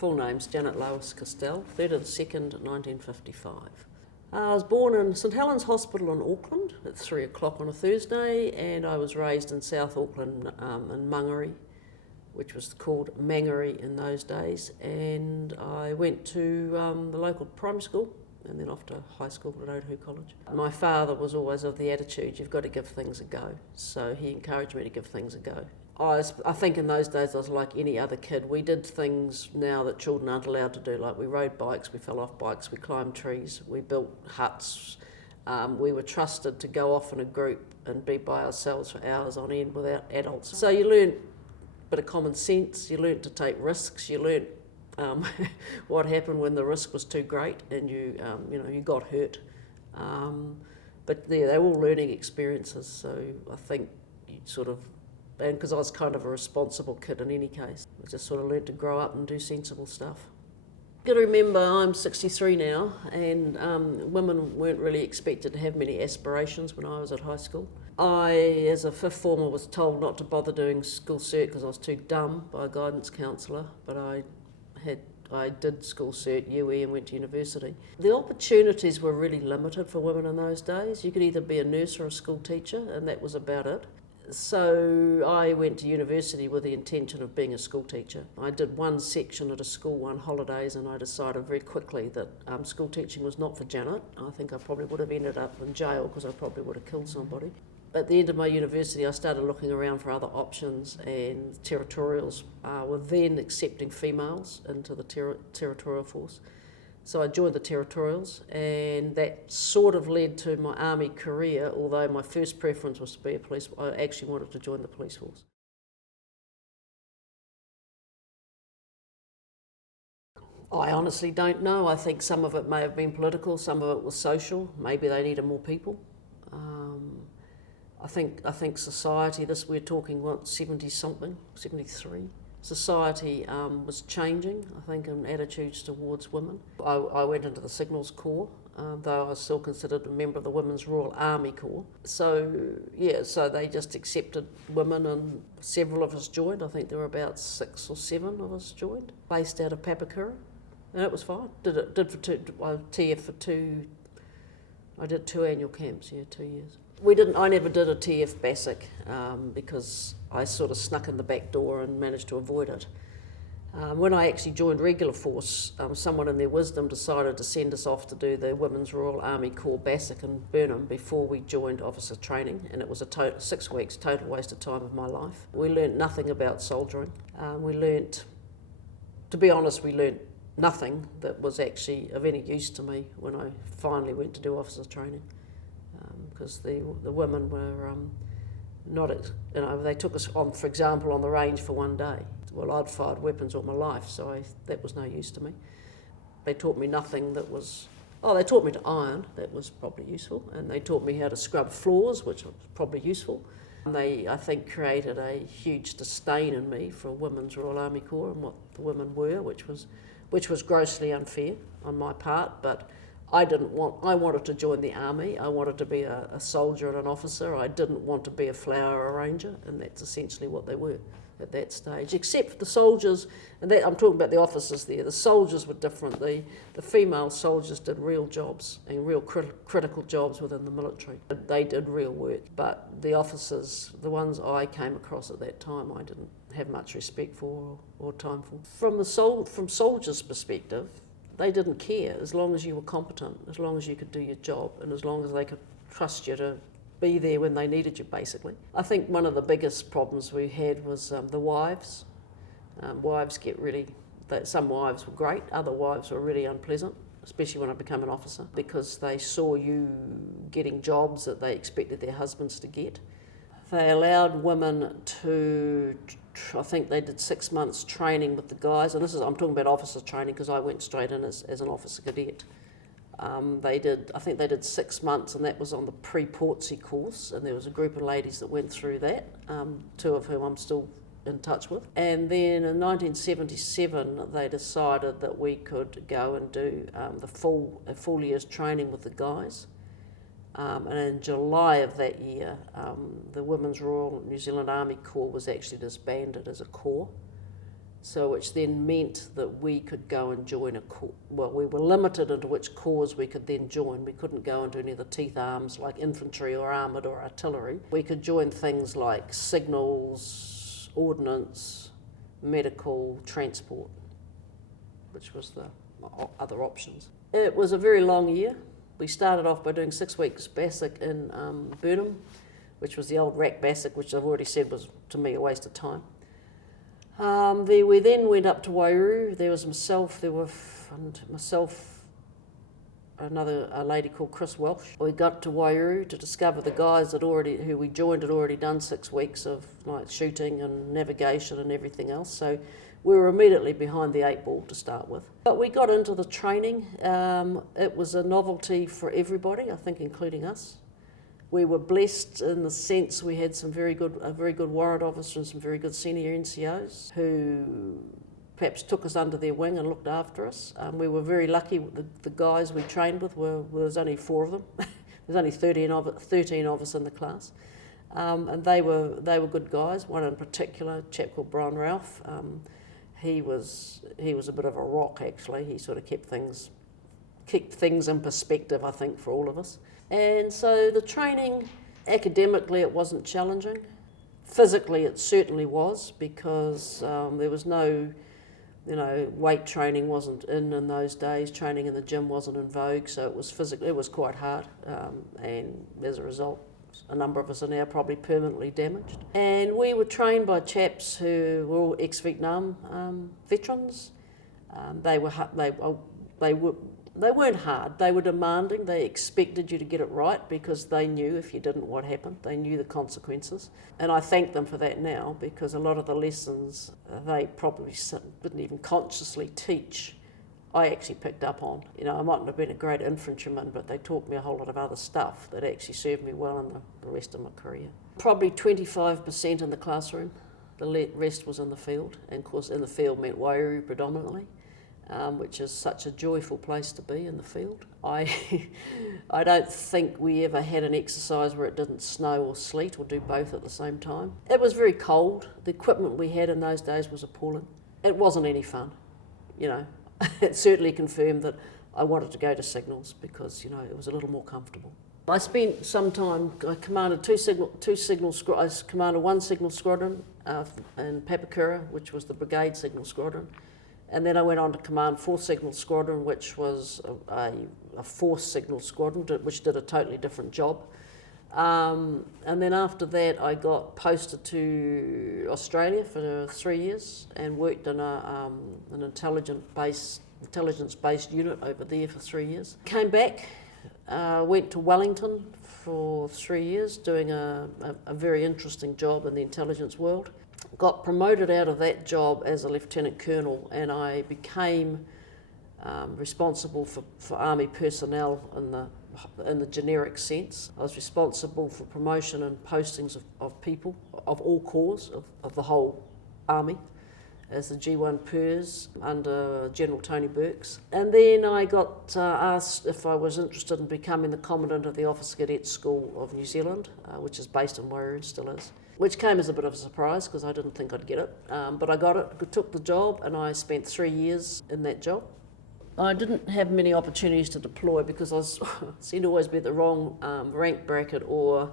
Full name's Janet Lois Castell, 3rd of the 2nd, 1955. I was born in St Helens Hospital in Auckland at 3 o'clock on a Thursday, and I was raised in South Auckland in Mangere, which was called Mangere in those days, and I went to the local primary school and then off to high school at Otahu College. My father was always of the attitude, you've got to give things a go, so he encouraged me to give things a go. I think in those days I was like any other kid. We did things now that children aren't allowed to do, like we rode bikes, we fell off bikes, we climbed trees, we built huts. We were trusted to go off in a group and be by ourselves for hours on end without adults. So you learned a bit of common sense, you learned to take risks, you learned what happened when the risk was too great and you got hurt. But yeah, they were all learning experiences, so I think you sort of, and because I was kind of a responsible kid in any case, I just sort of learned to grow up and do sensible stuff. You've got to remember I'm 63 now, and women weren't really expected to have many aspirations when I was at high school. I, as a fifth former, was told not to bother doing school cert because I was too dumb by a guidance counsellor, but I did school cert, UE, and went to university. The opportunities were really limited for women in those days. You could either be a nurse or a school teacher, and that was about it. So I went to university with the intention of being a school teacher. I did one section at a school, one holidays, and I decided very quickly that school teaching was not for Janet. I think I probably would have ended up in jail because I probably would have killed somebody. At the end of my university, I started looking around for other options, and territorials were then accepting females into the territorial force. So I joined the territorials, and that sort of led to my army career, although my first preference was to be a police. I actually wanted to join the police force. I honestly don't know. I think some of it may have been political, some of it was social. Maybe they needed more people. I think society, we're talking, 70-something, 73? Society was changing, I think, in attitudes towards women. I went into the Signals Corps, though I was still considered a member of the Women's Royal Army Corps. So, yeah, so they just accepted women, and several of us joined. I think there were about 6 or 7 of us joined, based out of Papakura, and it was fine. I did 2 annual camps, 2 years. I never did a TF Basic because I sort of snuck in the back door and managed to avoid it. When I actually joined regular force, someone in their wisdom decided to send us off to do the Women's Royal Army Corps Basic in Burnham before we joined officer training, and it was 6 weeks, total waste of time of my life. We learnt nothing about soldiering. To be honest, we learnt nothing that was actually of any use to me when I finally went to do officer training. Because the women were they took us on, for example, on the range for one day. Well, I'd fired weapons all my life, so that was no use to me. They taught me nothing that was, they taught me to iron, that was probably useful, and they taught me how to scrub floors, which was probably useful. They, I think, created a huge disdain in me for Women's Royal Army Corps and what the women were, which was grossly unfair on my part, but I wanted to join the army. I wanted to be a soldier and an officer. I didn't want to be a flower arranger, and that's essentially what they were at that stage. Except for the soldiers, and I'm talking about the officers there. The soldiers were different. The female soldiers did real jobs and real critical jobs within the military. They did real work, but the officers, the ones I came across at that time, I didn't have much respect for or time for. From soldiers' perspective, they didn't care as long as you were competent, as long as you could do your job, and as long as they could trust you to be there when they needed you, basically. I think one of the biggest problems we had was the wives. Wives some wives were great, other wives were really unpleasant, especially when I became an officer, because they saw you getting jobs that they expected their husbands to get. They allowed women to, I think they did 6 months training with the guys, and I'm talking about officer training because I went straight in as an officer cadet. I think they did 6 months, and that was on the pre-Portsea course, and there was a group of ladies that went through that, 2 of whom I'm still in touch with. And then in 1977, they decided that we could go and do a full year's training with the guys. And in July of that year, the Women's Royal New Zealand Army Corps was actually disbanded as a corps. So which then meant that we could go and join we were limited into which corps we could then join. We couldn't go into any of the teeth arms like infantry or armoured or artillery. We could join things like signals, ordnance, medical, transport, which was the other options. It was a very long year. We started off by doing 6 weeks BASIC in Burnham, which was the old RAC BASIC, which I've already said was, to me, a waste of time. We then went up to Wairuru. There was myself, a lady called Chris Welsh. We got to Wairuru to discover the guys who we joined had already done 6 weeks of like shooting and navigation and everything else. So we were immediately behind the 8 ball to start with. But we got into the training. It was a novelty for everybody, I think, including us. We were blessed in the sense we had a very good warrant officer and some very good senior NCOs who perhaps took us under their wing and looked after us. We were very lucky. The guys we trained with was only 4 of them. There's only 13 of us in the class, and they were good guys. One in particular, a chap called Brian Ralph. He was a bit of a rock actually. He sort of kept things in perspective, I think, for all of us. And so the training, academically, it wasn't challenging. Physically, it certainly was, because there was no, weight training wasn't in those days. Training in the gym wasn't in vogue, so it was quite hard. And as a result, a number of us are now probably permanently damaged. And we were trained by chaps who were all ex-Vietnam veterans. They weren't hard, they were demanding. They expected you to get it right because they knew if you didn't what happened. They knew the consequences. And I thank them for that now, because a lot of the lessons they probably didn't even consciously teach, I actually picked up on. I mightn't have been a great infantryman, but they taught me a whole lot of other stuff that actually served me well in the rest of my career. Probably 25% in the classroom, the rest was in the field. And of course in the field meant Wairuru predominantly. Which is such a joyful place to be in the field. I don't think we ever had an exercise where it didn't snow or sleet or do both at the same time. It was very cold. The equipment we had in those days was appalling. It wasn't any fun. It certainly confirmed that I wanted to go to signals because, it was a little more comfortable. I spent some time, I commanded I commanded one signal squadron in Papakura, which was the brigade signal squadron. And then I went on to command 4th Signal Squadron, which was a 4th Signal Squadron, which did a totally different job. And then after that, I got posted to Australia for 3 years and worked in an intelligence-based unit over there for 3 years. Came back, went to Wellington for 3 years, doing a very interesting job in the intelligence world. Got promoted out of that job as a lieutenant colonel, and I became responsible for army personnel in the generic sense. I was responsible for promotion and postings of people of all corps of the whole army as the G1 PERS under General Tony Burks. And then I got asked if I was interested in becoming the Commandant of the Officer Cadet School of New Zealand, which is based in Wairuru and still is. Which came as a bit of a surprise because I didn't think I'd get it. But I got it, took the job, and I spent 3 years in that job. I didn't have many opportunities to deploy because I seemed to always be at the wrong rank bracket or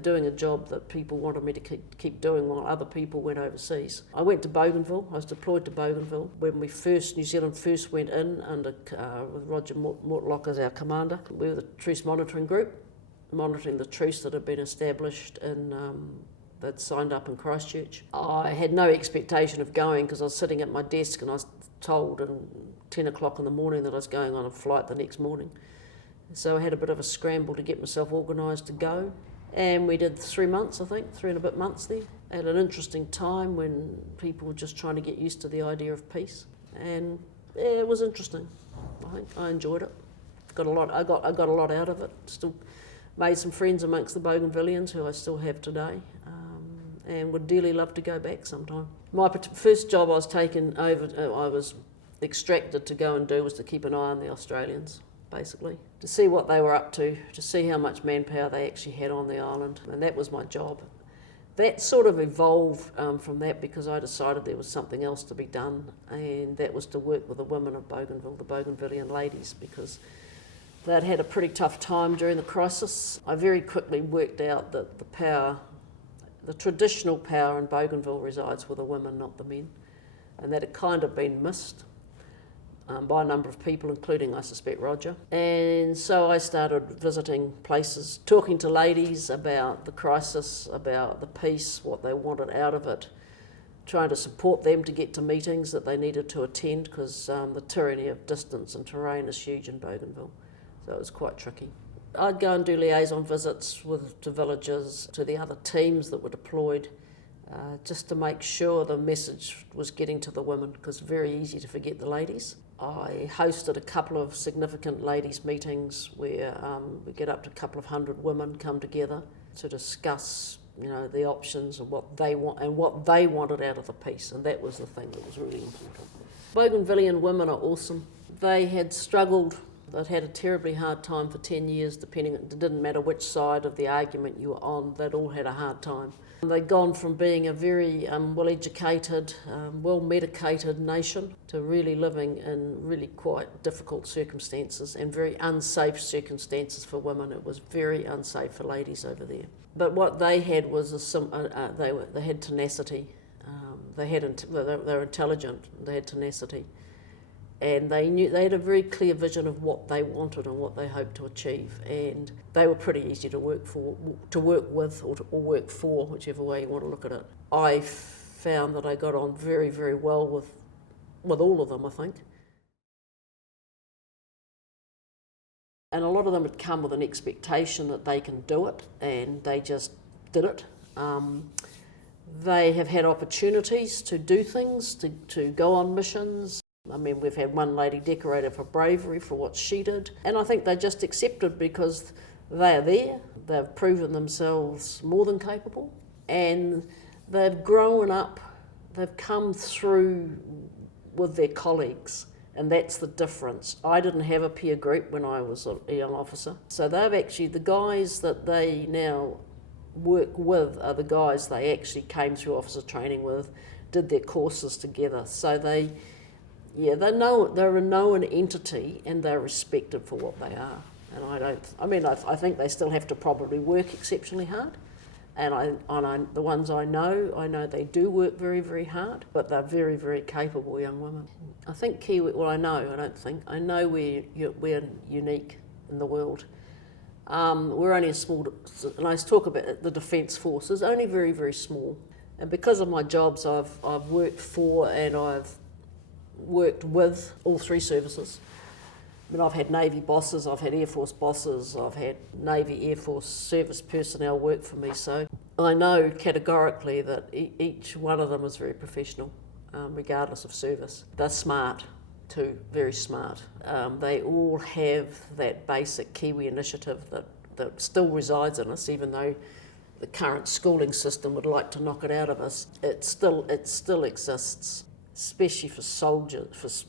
doing a job that people wanted me to keep doing while other people went overseas. I went to Bougainville. I was deployed to Bougainville when New Zealand first went in under with Roger Mortlock as our commander. We were the truce monitoring group, monitoring the truce that had been established that signed up in Christchurch. I had no expectation of going because I was sitting at my desk and I was told at 10 o'clock in the morning that I was going on a flight the next morning. So I had a bit of a scramble to get myself organised to go. And we did 3 months, I think, 3 and a bit months there, at an interesting time when people were just trying to get used to the idea of peace. And it was interesting. I think I enjoyed it. I got a lot out of it. Still made some friends amongst the Bougainvilleans who I still have today. And would dearly love to go back sometime. My first job I was taken over, I was extracted to go and do was to keep an eye on the Australians, basically, to see what they were up to see how much manpower they actually had on the island, and that was my job. That sort of evolved from that because I decided there was something else to be done, and that was to work with the women of Bougainville, the Bougainvillean ladies, because they'd had a pretty tough time during the crisis. I very quickly worked out that the traditional power in Bougainville resides with the women, not the men, and that had kind of been missed by a number of people, including, I suspect, Roger. And so I started visiting places, talking to ladies about the crisis, about the peace, what they wanted out of it, trying to support them to get to meetings that they needed to attend, because the tyranny of distance and terrain is huge in Bougainville. So it was quite tricky. I'd go and do liaison visits to villages, to the other teams that were deployed, just to make sure the message was getting to the women, because it's very easy to forget the ladies. I hosted a couple of significant ladies' meetings where we get up to a couple of hundred women come together to discuss, the options and what they want and what they wanted out of the piece, and that was the thing that was really important. Bougainvillean women are awesome. They had struggled. They'd had a terribly hard time for 10 years, it didn't matter which side of the argument you were on, they'd all had a hard time. They'd gone from being a very well-educated, well-medicated nation to really living in really quite difficult circumstances and very unsafe circumstances for women. It was very unsafe for ladies over there. But what they had was they had tenacity. They were intelligent. They had tenacity. And they had a very clear vision of what they wanted and what they hoped to achieve, and they were pretty easy to work with, or work for, whichever way you want to look at it. I found that I got on very, very well with all of them, I think. And a lot of them had come with an expectation that they can do it, and they just did it. They have had opportunities to do things, to go on missions. I mean, we've had one lady decorated for bravery for what she did, and I think they just accepted because they are there, they've proven themselves more than capable, and they've grown up, they've come through with their colleagues, and that's the difference. I didn't have a peer group when I was a young officer, so they've actually, the guys that they now work with are the guys they actually came through officer training with, did their courses together, so they're a known entity, and they're respected for what they are. And I think they still have to probably work exceptionally hard. And the ones I know they do work very, very hard, but they're very, very capable young women. I think Kiwi, I know we're unique in the world. We're only a small, and I talk about the Defence Forces, only very, very small. And because of my jobs, I've worked for and I've worked with all three services. I mean, I've had Navy bosses, I've had Air Force bosses, I've had Navy, Air Force service personnel work for me, so I know categorically that each one of them is very professional, regardless of service. They're smart too, very smart. They all have that basic Kiwi initiative that still resides in us, even though the current schooling system would like to knock it out of us. It still exists, especially for soldiers,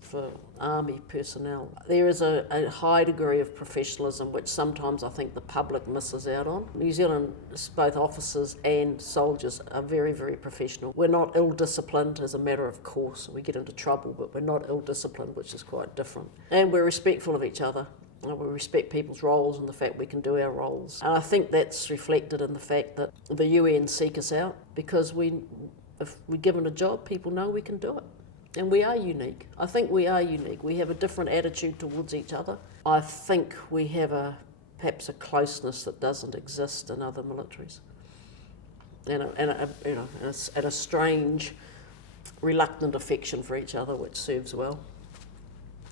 for army personnel. There is a high degree of professionalism which sometimes I think the public misses out on. New Zealand, both officers and soldiers are very, very professional. We're not ill-disciplined as a matter of course. We get into trouble, but we're not ill-disciplined, which is quite different. And we're respectful of each other. We respect people's roles and the fact we can do our roles. And I think that's reflected in the fact that the UN seek us out, because if we're given a job, people know we can do it. And we are unique. I think we are unique. We have a different attitude towards each other. I think we have perhaps a closeness that doesn't exist in other militaries. And a strange, reluctant affection for each other, which serves well.